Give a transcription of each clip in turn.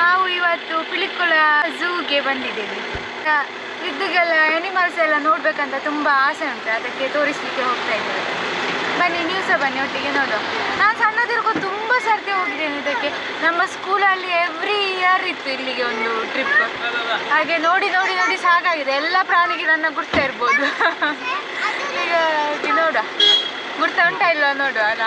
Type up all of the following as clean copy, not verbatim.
ನಾವು ಇವತ್ತು ಪಿಲಿಕುಳ ಝೂಗೆ ಬಂದಿದ್ದೇವೆ. ಇದ್ದಿಗೆಲ್ಲ ಅನಿಮಲ್ಸ್ ಎಲ್ಲ ನೋಡ್ಬೇಕಂತ ತುಂಬ ಆಸೆ ಉಂಟು, ಅದಕ್ಕೆ ತೋರಿಸಲಿಕ್ಕೆ ಹೋಗ್ತಾ ಇದ್ದೇವೆ. ಬನ್ನಿ, ನೀವು ಸಹ ಬನ್ನಿ, ಒಟ್ಟಿಗೆ ನೋಡುವ. ನಾನು ಸಣ್ಣದಿರ್ಗೋ ತುಂಬ ಸರ್ತಿ ಹೋಗಿದ್ದೇನೆ ಇದಕ್ಕೆ. ನಮ್ಮ ಸ್ಕೂಲಲ್ಲಿ ಎವ್ರಿ ಇಯರ್ ಇತ್ತು ಇಲ್ಲಿಗೆ ಒಂದು ಟ್ರಿಪ್. ಹಾಗೆ ನೋಡಿ ನೋಡಿ ನೋಡಿ ಸಾಕಾಗಿದೆ. ಎಲ್ಲ ಪ್ರಾಣಿಗಳನ್ನ ಗುರ್ತಾ ಇರ್ಬೋದು. ಈಗ ನೋಡುವ, ಗುರ್ತಾ ಉಂಟಾ ಇಲ್ವಾ ನೋಡುವ ಅಲ್ಲ.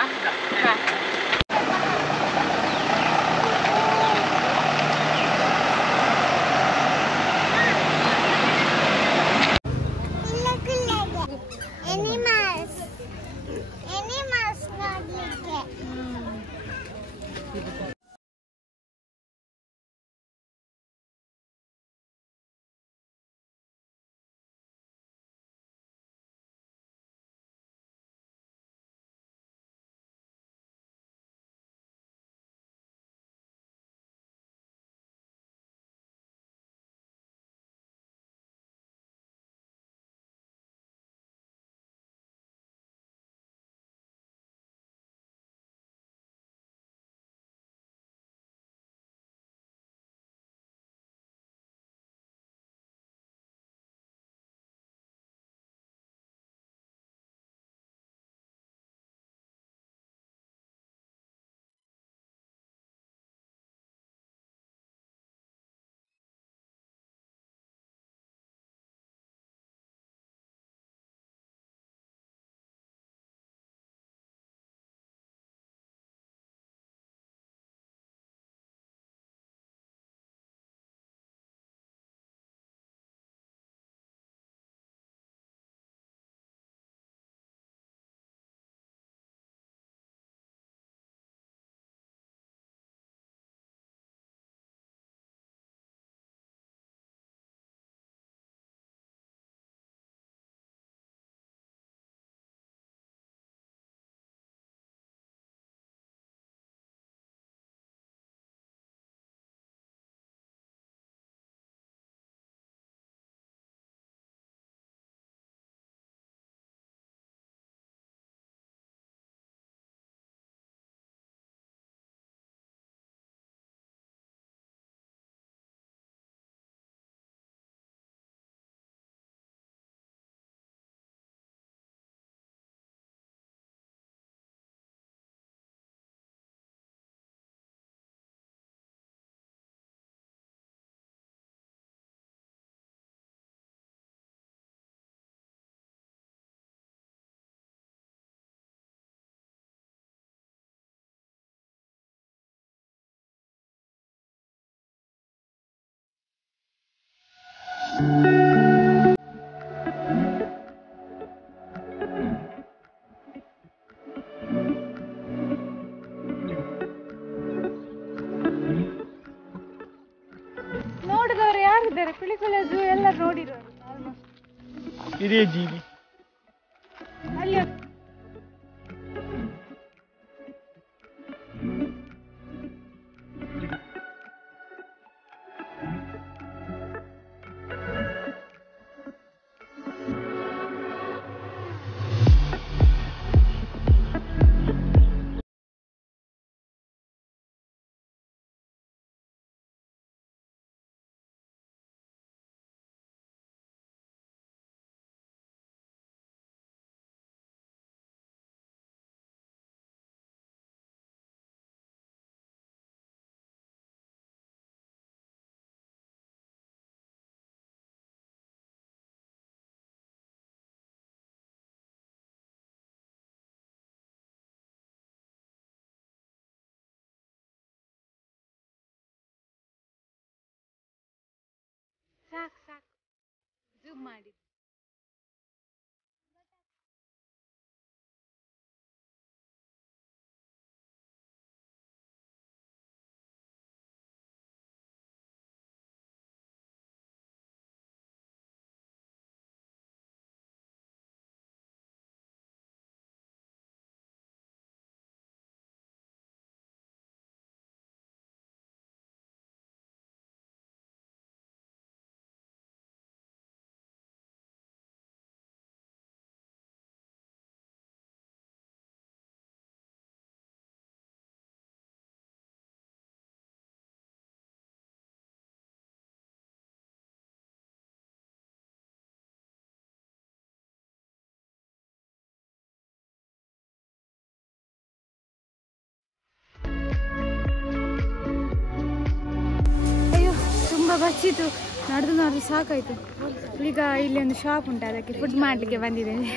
ನೋಡಿದವರು ಯಾರಿದ್ದಾರೆ? ಪಿಲಿಕುಳ ಝೂ ಎಲ್ಲ ನೋಡಿರೋರು ಆಲ್ಮೋಸ್ಟ್. ಇದೇ ಜೀವಿ ಅಲ್ಲಿ ಸಾಕು ಸಾಕು, ಝೂಮ್ ಮಾಡಿ. ಬಚ್ಚಿತು, ನಡೆದು ಸಾಕಾಯಿತು. ಈಗ ಇಲ್ಲಿ ಒಂದು ಶಾಪ್ ಉಂಟು, ಅದಕ್ಕೆ ಫುಡ್ ಮಾಡಲಿಕ್ಕೆ ಬಂದಿದ್ದೇನೆ.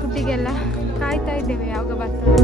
ಫುಡ್ಡಿಗೆಲ್ಲ ಕಾಯ್ತಾ ಇದ್ದೇವೆ ಯಾವಾಗ ಬರ್ತಾರೆ.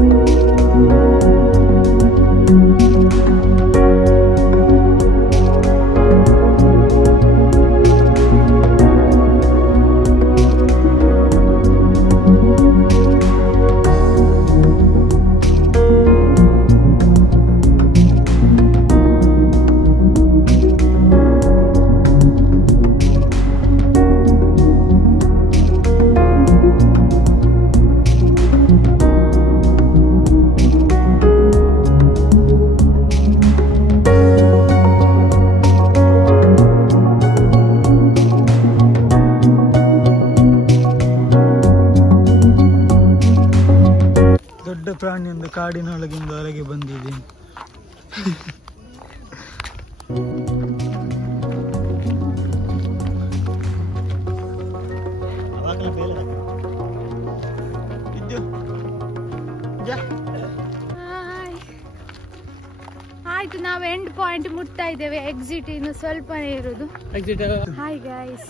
ದೊಡ್ಡ ಪ್ರಾಣಿಯೊಂದು ಕಾಡಿನೊಳಗಿಂದ ಹೊರಗೆ ಬಂದಿದೆ. ಆಯ್ತು, ನಾವು ಎಂಡ್ ಪಾಯಿಂಟ್ ಮುಟ್ತಾ ಇದ್ದೇವೆ. ಎಕ್ಸಿಟ್ ಇನ್ನು ಸ್ವಲ್ಪನೇ ಇರೋದು. ಹಾಯ್ ಗೈಸ್,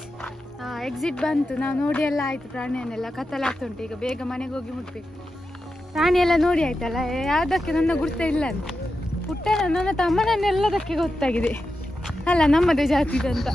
ಎಕ್ಸಿಟ್ ಬಂತು. ನಾವು ನೋಡಿ ಎಲ್ಲ ಆಯ್ತು. ಪ್ರಾಣಿಯನ್ನೆಲ್ಲ ಕತ್ತಲಾಗ್ತುಂಟು. ಈಗ ಬೇಗ ಮನೆಗೆ ಹೋಗಿ ಮುಟ್ಬೇಕು. ಪ್ರಾಣಿ ಎಲ್ಲ ನೋಡಿ ಆಯ್ತಲ್ಲ, ಯಾವುದಕ್ಕೆ ನನ್ನ ಗುರ್ತ ಇಲ್ಲ ಅಂತ. ಪುಟ್ಟ ನನ್ನ ತಮ್ಮನನ್ನೆಲ್ಲದಕ್ಕೆ ಗೊತ್ತಾಗಿದೆ ಅಲ್ಲ, ನಮ್ಮದೇ ಜಾತಿದಂತ.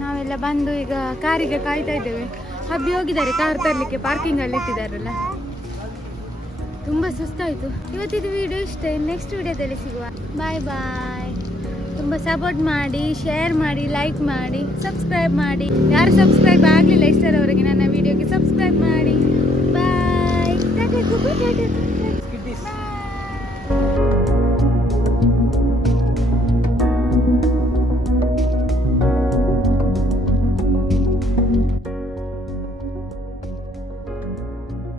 ನಾವೆಲ್ಲ ಬಂದು ಈಗ ಕಾರಿಗೆ ಕಾಯ್ತಾ ಇದ್ದೇವೆ. ಹಬ್ಬಿ ಹೋಗಿದ್ದಾರೆ ಕಾರ್ ತರಲಿಕ್ಕೆ, ಪಾರ್ಕಿಂಗ್ ಅಲ್ಲಿ ಇಟ್ಟಿದ್ದಾರಲ್ಲ. ತುಂಬಾ ಸುಸ್ತಾಯ್ತು. ಇವತ್ತಿದು ವಿಡಿಯೋ ಇಷ್ಟ. ನೆಕ್ಸ್ಟ್ ವಿಡಿಯೋದಲ್ಲಿ ಸಿಗುವ. ಬಾಯ್ ಬಾಯ್. ತುಂಬ ಸಪೋರ್ಟ್ ಮಾಡಿ, ಶೇರ್ ಮಾಡಿ, ಲೈಕ್ ಮಾಡಿ, ಸಬ್ಸ್ಕ್ರೈಬ್ ಮಾಡಿ. ಯಾರು ಸಬ್ಸ್ಕ್ರೈಬ್ ಆಗಲಿಲ್ಲ ಇಷ್ಟರವರೆಗೆ ನನ್ನ ವಿಡಿಯೋಗೆ ಸಬ್ಸ್ಕ್ರೈಬ್ ಮಾಡಿ.